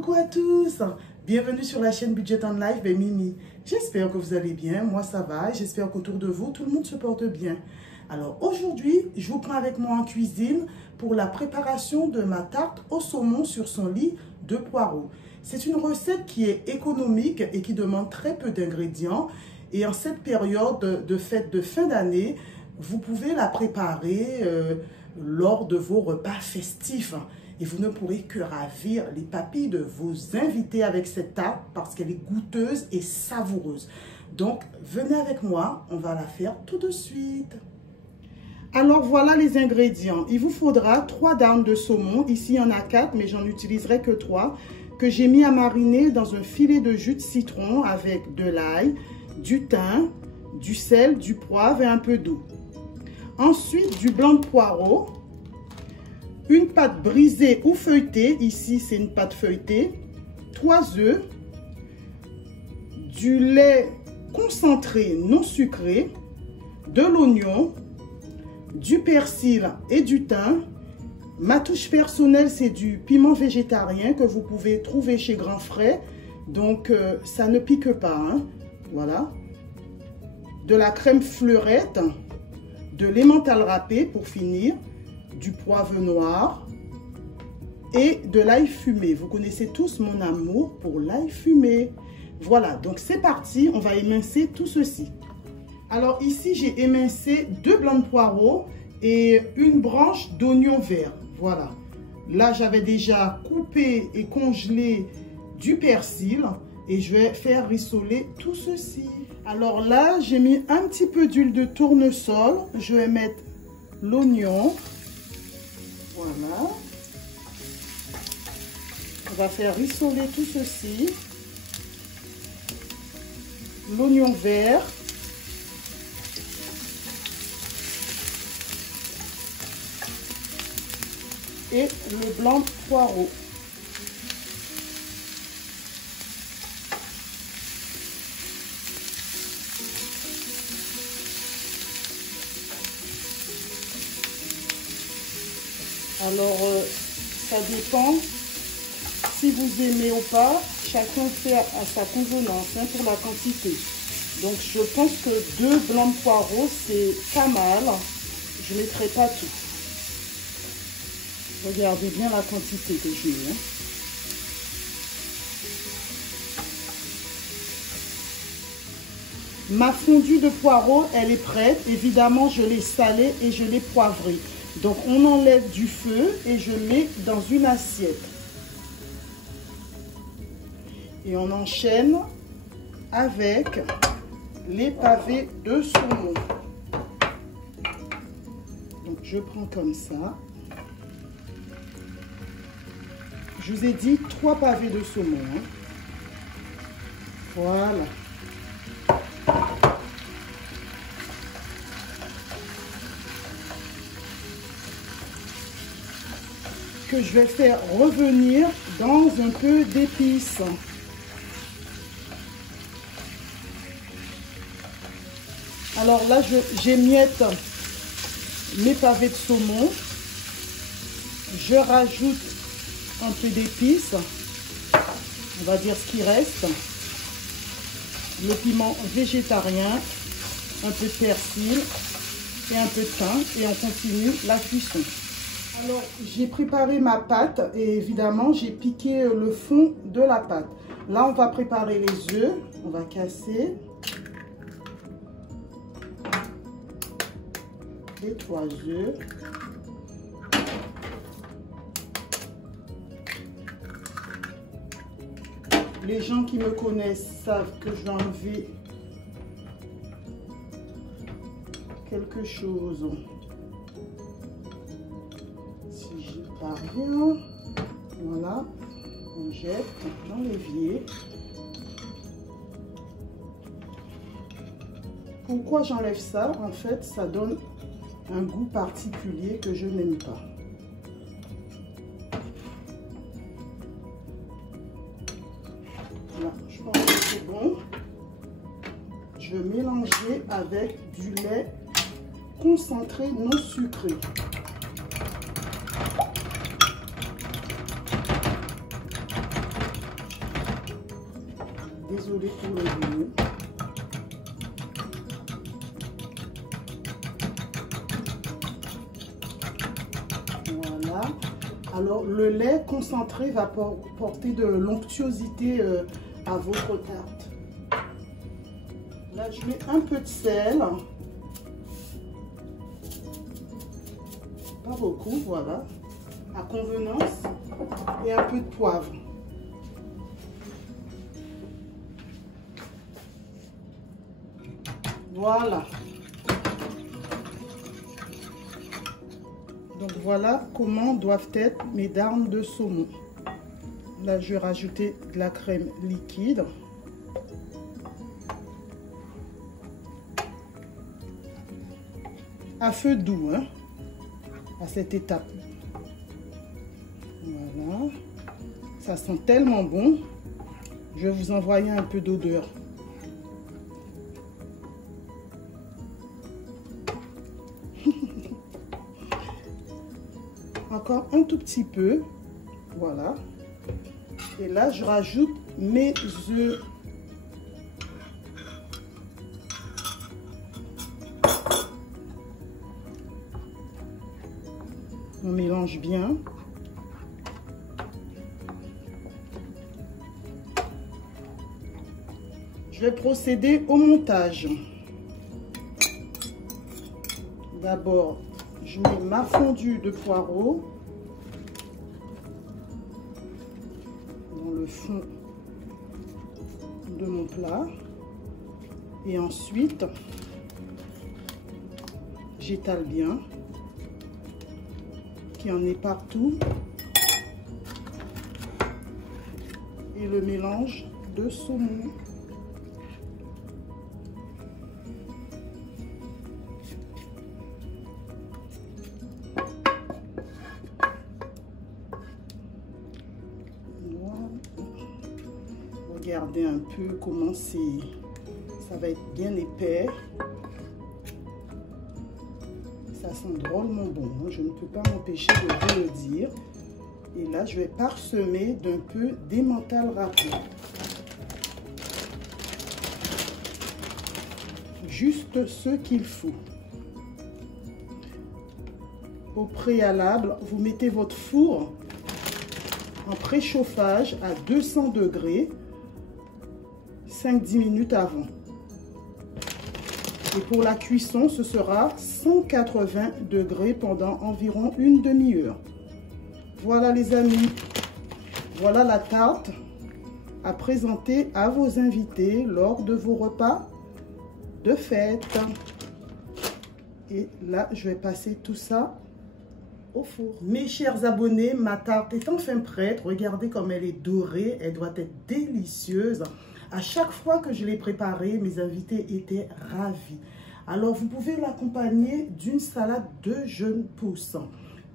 Coucou à tous, bienvenue sur la chaîne Budget on Live by Mimi. J'espère que vous allez bien, moi ça va et j'espère qu'autour de vous tout le monde se porte bien. Alors aujourd'hui, je vous prends avec moi en cuisine pour la préparation de ma tarte au saumon sur son lit de poireaux. C'est une recette qui est économique et qui demande très peu d'ingrédients. Et en cette période de fête de fin d'année, vous pouvez la préparer lors de vos repas festifs. Et vous ne pourrez que ravir les papilles de vos invités avec cette tarte parce qu'elle est goûteuse et savoureuse. Donc, venez avec moi, on va la faire tout de suite. Alors, voilà les ingrédients. Il vous faudra 3 dents de saumon. Ici, il y en a 4, mais j'en utiliserai que 3. Que j'ai mis à mariner dans un filet de jus de citron avec de l'ail, du thym, du sel, du poivre et un peu d'eau. Ensuite, du blanc de poireau. Une pâte brisée ou feuilletée, ici c'est une pâte feuilletée, 3 œufs, du lait concentré non sucré, de l'oignon, du persil et du thym. Ma touche personnelle, c'est du piment végétarien que vous pouvez trouver chez Grand Frais, donc ça ne pique pas, hein. Voilà. De la crème fleurette, de l'emmental râpé pour finir, du poivre noir et de l'ail fumé. Vous connaissez tous mon amour pour l'ail fumé. Voilà, donc c'est parti, on va émincer tout ceci. Alors ici, j'ai émincé 2 blancs de poireaux et une branche d'oignon vert. Voilà. Là, j'avais déjà coupé et congelé du persil et je vais faire rissoler tout ceci. Alors là, j'ai mis un petit peu d'huile de tournesol. Je vais mettre l'oignon. Voilà. On va faire rissoler tout ceci. L'oignon vert. Et le blanc de poireau. Alors, ça dépend si vous aimez ou pas. Chacun fait à sa convenance, hein, pour la quantité. Donc, je pense que 2 blancs de poireaux, c'est pas mal. Je ne mettrai pas tout. Regardez bien la quantité que j'ai. Hein. Ma fondue de poireaux, elle est prête. Évidemment, je l'ai salée et je l'ai poivrée. Donc, on enlève du feu et je mets dans une assiette. Et on enchaîne avec les pavés de saumon. Donc, je prends comme ça. Je vous ai dit 3 pavés de saumon. Hein. Voilà. Que je vais faire revenir dans un peu d'épices. Alors là, j'émiette mes pavés de saumon. Je rajoute un peu d'épices. On va dire ce qui reste. Le piment végétarien, un peu de persil et un peu de thym. Et on continue la cuisson. Alors, j'ai préparé ma pâte et évidemment, j'ai piqué le fond de la pâte. Là, on va préparer les œufs. On va casser les 3 œufs. Les gens qui me connaissent savent que je vais enlever quelque chose. Parvient. Voilà, on jette dans l'évier. Pourquoi j'enlève ça? En fait, ça donne un goût particulier que je n'aime pas. Là, je pense que c'est bon. Je vais mélanger avec du lait concentré non sucré. Désolée pour le bruit. Voilà. Alors, le lait concentré va porter de l'onctuosité à votre tarte. Là, je mets un peu de sel. Pas beaucoup, voilà. À convenance. Et un peu de poivre. Voilà. Donc voilà comment doivent être mes darnes de saumon. Là, je vais rajouter de la crème liquide. À feu doux, hein, à cette étape. Voilà. Ça sent tellement bon. Je vais vous envoyer un peu d'odeur. Encore un tout petit peu. Voilà. Et là, je rajoute mes œufs. On mélange bien. Je vais procéder au montage. D'abord, je mets ma fondue de poireaux dans le fond de mon plat. Et ensuite, j'étale bien, qu'il y en ait partout. Et le mélange de saumon. Regardez un peu comment ça va être bien épais. Ça sent drôlement bon, hein? Je ne peux pas m'empêcher de vous le dire. Et là, je vais parsemer d'un peu d'emmental râpé. Juste ce qu'il faut. Au préalable, vous mettez votre four en préchauffage à 200 degrés. 5-10 minutes avant. Et pour la cuisson, ce sera 180 degrés pendant environ une demi-heure. Voilà les amis, voilà la tarte à présenter à vos invités lors de vos repas de fête. Et là, je vais passer tout ça au four. Mes chers abonnés, ma tarte est enfin prête. Regardez comme elle est dorée, elle doit être délicieuse. À chaque fois que je l'ai préparée, mes invités étaient ravis. Alors, vous pouvez l'accompagner d'une salade de jeunes pousses.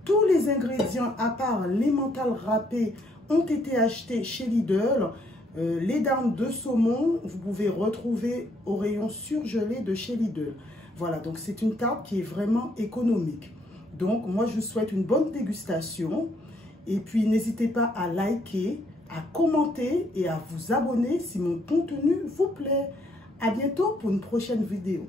Tous les ingrédients, à part l'emmental râpé, ont été achetés chez Lidl. Les darnes de saumon, vous pouvez retrouver au rayon surgelé de chez Lidl. Voilà, donc c'est une tarte qui est vraiment économique. Donc, moi, je vous souhaite une bonne dégustation. Et puis, n'hésitez pas à liker, à commenter et à vous abonner si mon contenu vous plaît. À bientôt pour une prochaine vidéo.